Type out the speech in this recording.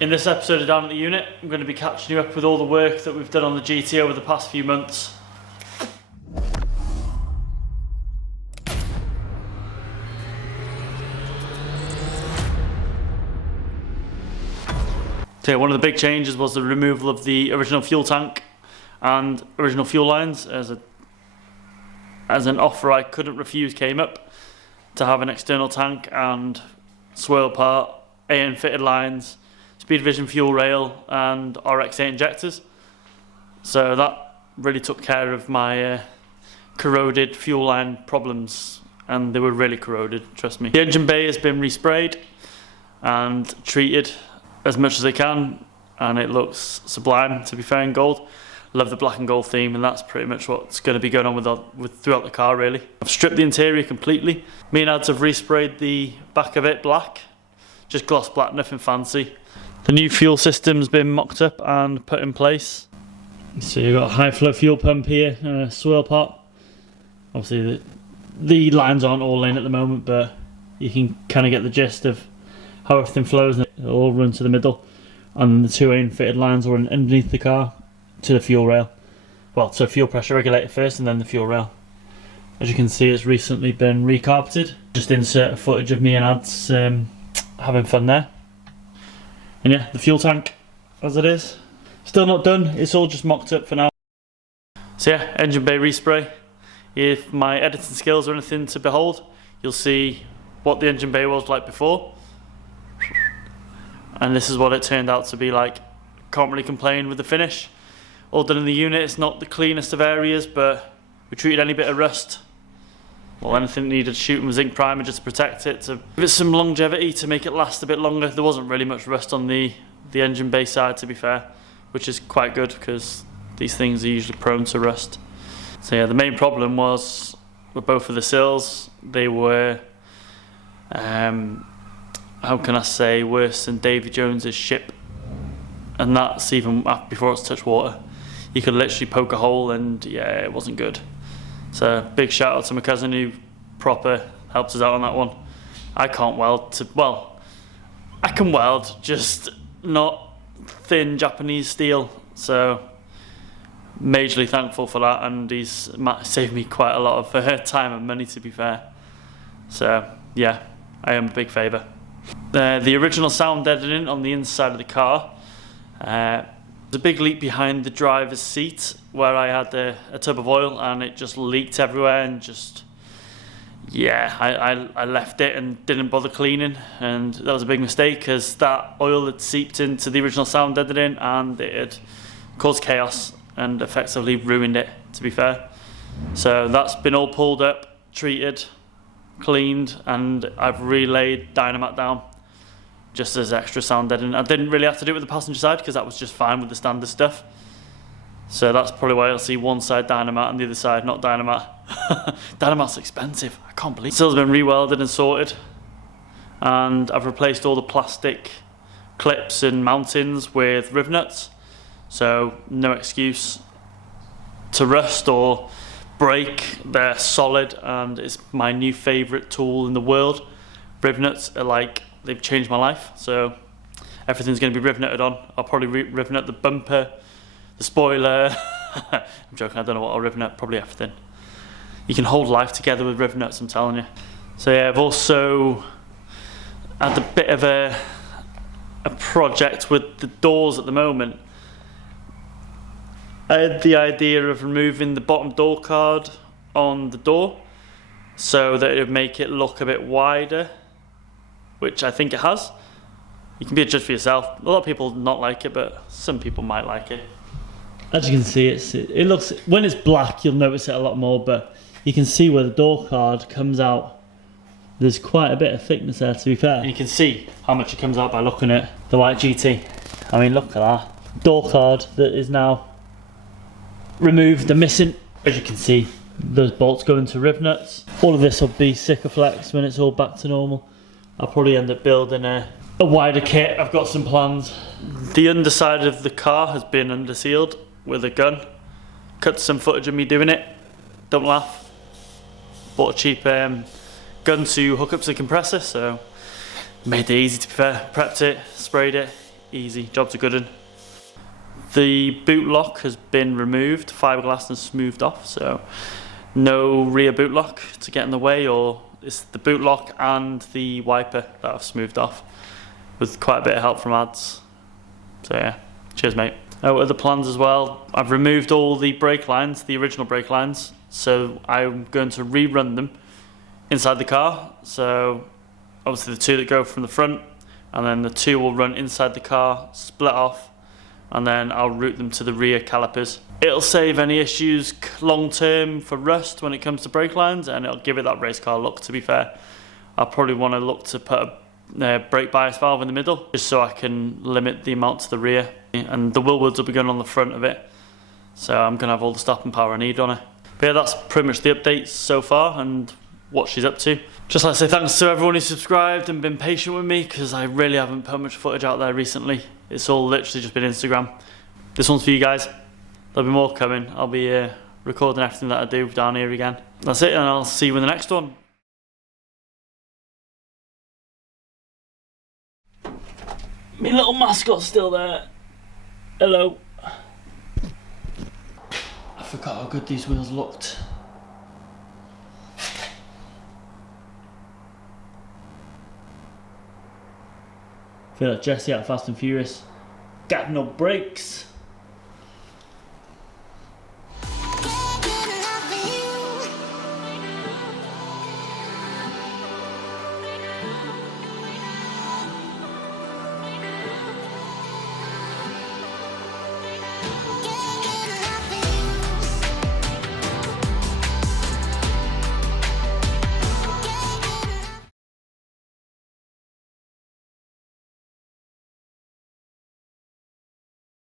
In this episode of Down at the Unit, I'm going to be catching you up with all the work that we've done on the GT over the past few months. So one of the big changes was the removal of the original fuel tank and original fuel lines. As an offer I couldn't refuse came up to have an external tank and swirl part, AN fitted lines, Speed Vision fuel rail and RX8 injectors. So that really took care of my corroded fuel line problems, and they were really corroded, trust me. The engine bay has been resprayed and treated as much as they can, and it looks sublime, to be fair, in gold. Love the black and gold theme, and that's pretty much what's going to be going on with throughout the car, really. I've stripped the interior completely. Me and Ads have resprayed the back of it black, just gloss black, nothing fancy. The new fuel system's been mocked up and put in place. So you've got a high flow fuel pump here and a swirl pot. Obviously the lines aren't all in at the moment, but you can kind of get the gist of how everything flows, and it'll all run to the middle. And the two AN fitted lines are underneath the car to the fuel rail. Well, to a fuel pressure regulator first and then the fuel rail. As you can see, it's recently been recarpeted. Just insert a footage of me and Ads having fun there. And yeah, the fuel tank as it is. Still not done, it's all just mocked up for now. So yeah, engine bay respray. If my editing skills are anything to behold, you'll see what the engine bay was like before. And this is what it turned out to be like. Can't really complain with the finish. All done in the unit. It's not the cleanest of areas, but we treated any bit of rust, well, anything needed shooting with zinc primer just to protect it, to give it some longevity, to make it last a bit longer. There wasn't really much rust on the engine bay side, to be fair, which is quite good because these things are usually prone to rust. So yeah, the main problem was with both of the sills. They were, how can I say, worse than Davy Jones's ship, and that's even before it's touched water. You could literally poke a hole, and yeah, it wasn't good. So big shout out to my cousin who proper helped us out on that one. I can't weld well, I can weld, just not thin Japanese steel, so majorly thankful for that, and he's saved me quite a lot of time and money, to be fair. So yeah, I am a big favour. The original sound deadening on the inside of the car, there's a big leak behind the driver's seat where I had a tub of oil and it just leaked everywhere, and just, yeah, I left it and didn't bother cleaning, and that was a big mistake because that oil had seeped into the original sound deadening and it had caused chaos and effectively ruined it, to be fair. So that's been all pulled up, treated, cleaned, and I've relaid Dynamat down just as extra sound deadening. I didn't really have to do it with the passenger side because that was just fine with the standard stuff. So that's probably why you'll see one side Dynamat and the other side not Dynamat. Dynamat's expensive, I can't believe it. Still's been re-welded and sorted, and I've replaced all the plastic clips and mountings with riv nuts, so no excuse to rust or break. They're solid, and it's my new favourite tool in the world. Riv nuts are like, they've changed my life, so everything's going to be riv nutted on. I'll probably riv nut the bumper, the spoiler. I'm joking, I don't know what I'll riv nut, probably everything. You can hold life together with riv nuts, I'm telling you. So yeah, I've also had a bit of a project with the doors at the moment. I had the idea of removing the bottom door card on the door so that it would make it look a bit wider, which I think it has. You can be a judge for yourself. A lot of people not like it, but some people might like it. As you can see, it looks, when it's black you'll notice it a lot more, but you can see where the door card comes out. There's quite a bit of thickness there, to be fair. And you can see how much it comes out by looking at the white GT. I mean, look at that. Door card that is now removed, the missing. As you can see, those bolts go into riv nuts. All of this will be Sikaflex when it's all back to normal. I'll probably end up building a wider kit. I've got some plans. The underside of the car has been undersealed with a gun. Cut some footage of me doing it. Don't laugh. Bought a cheap gun to hook up to the compressor, so made it easy, to be fair. Prepped it, sprayed it, easy, job's a good one. The boot lock has been removed, fiberglass and smoothed off, so no rear boot lock to get in the way, or it's the boot lock and the wiper that I've smoothed off with quite a bit of help from ads. So yeah, cheers mate. Other plans as well, I've removed all the brake lines, the original brake lines, so I'm going to rerun them inside the car. So obviously the two that go from the front, and then the two will run inside the car, split off, and then I'll route them to the rear calipers. It'll save any issues long term for rust when it comes to brake lines, and it'll give it that race car look, to be fair. I'll probably want to look to put a brake bias valve in the middle, just so I can limit the amount to the rear. And the Wilwoods will be going on the front of it, so I'm going to have all the stopping power I need on it. But yeah, that's pretty much the updates so far and what she's up to. Just like to say thanks to everyone who subscribed and been patient with me, because I really haven't put much footage out there recently. It's all literally just been Instagram. This one's for you guys. There'll be more coming. I'll be recording everything that I do down here again. That's it, and I'll see you in the next one. My little mascot's still there. Hello. I forgot how good these wheels looked. I feel like Jesse out of Fast and Furious. Got no brakes.